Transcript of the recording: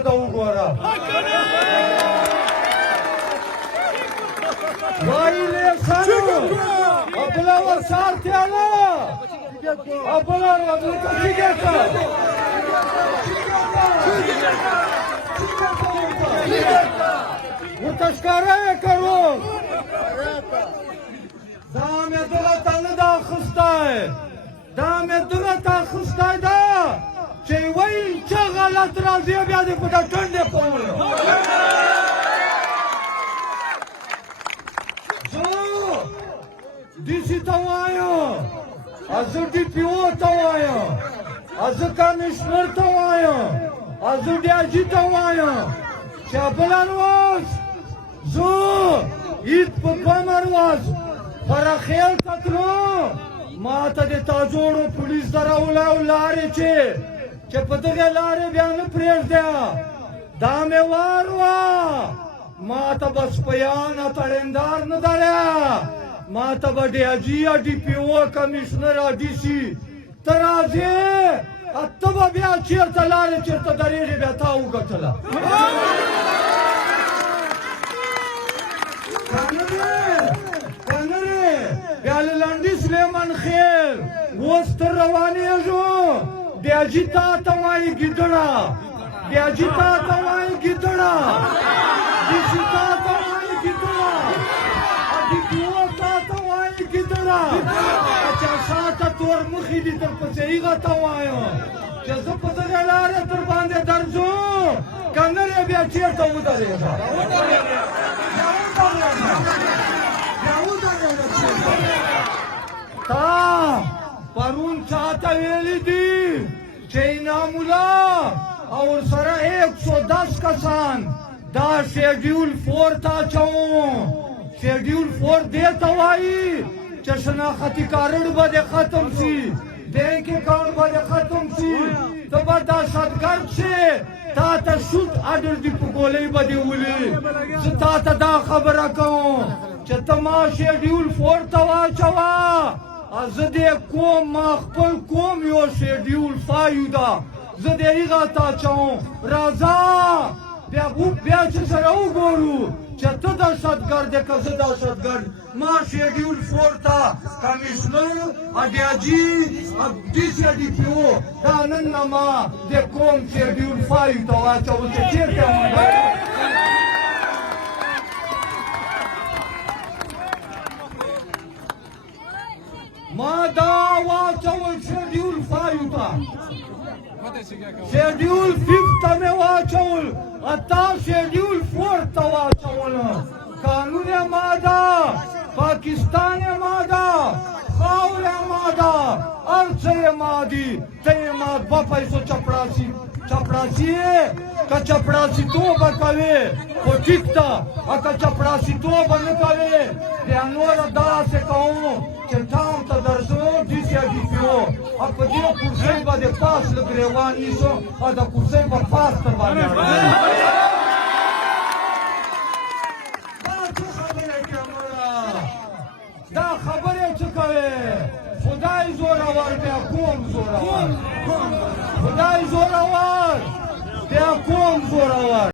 ده وګوره وایي لیسانو ابله ورسار تیاله ابله چیگه ورته یې کرو دا مې دغه نه ده اخیستی دا مې دغه ته اخیستی ده چې وایي چې غلط راځي بیا دې په دا ټنډې پولو زه ډي ته وایم زه ډي پي او ته وایم زه کمیشنر ته وایم زه ډي آی جي ته وایم چې بله ورځ زه عید په دویمه ورځ فرخیل ته تلو ما ته د تاجوړو پولیس ته راولاو لارې چې په دغې لارې بیا نه پرېږدی دا مې وار وه ما ته به سپیانه تړندار نه دړی ما ته به ډي آی جي یا ډي پي او کمیشنر یا ډي سي ته راځې ته به بیا چېرته لاړې چېرته درېږې بیا تا وګټله بیا له لنډي سلیمان خېل اوس تر روانېږو ډي آی جي تا ته وایي ګیدړه ډي آی جي تا ته وایي ګیدړه ډي سي تا ته وایي ګیدړه ډي پي او تا ته وایي ګیدړه چا شاته تور مخې دي درپسې هغه ته وایم چې زه په دغې لارې در باندې درځم که نه دی بیا چېرته ودرېږه تا پرون چاته ویلی دي چې انعام الله او ورسره 110 کسان دا شیډیول 4 ته اچوم شیډیول 4 دې ته وایي چې شناختي کارډ به دې ختم شي بینک اکاؤنٹ به دې ختم شي ته به دهشتګرد شې تا ته شوټ اډر دي په ګولۍ به دې ولي زه تا ته دا خبره کوم چې ته ما شیډیول 4 ته واچوه زه دې کوم ما خپل کوم یو شیډیول 5 ده زه دې هغه ته اچوم راځه بیا چې سره وګورو چې ته دهشتګرد یې که زه دهشتګرد ما شیډیول 4 ته کمیشنر ډي آی جي ډي سي ډي پي او دا نن نه ما د کوم شیډیول 5 ته واچوو چې چېرته ما دا واچول شیډیول 5 ته شیډیول 5 ته مې واچول تا شیډیول 4 ته واچول قانون یې ماده پاکستان یې ماده خاور یې ماده هر څه یې مادي ته یې ما 2 پیسو چپړاسي یې که چپړاسیتوب به کوې خو ټیک ده که چپړاسیتوب به نه کوې بیا نوره داسې کوم چې ټام ته درځو ډي سي یا ډي پي او په دې کرسۍ به د پاس له ګرېوان ایسو او د کرسۍ به پاس تر باندې دا خبرې څه کوې خدای زورور بیا کوم زورور خدای زورور بیا کوم زورور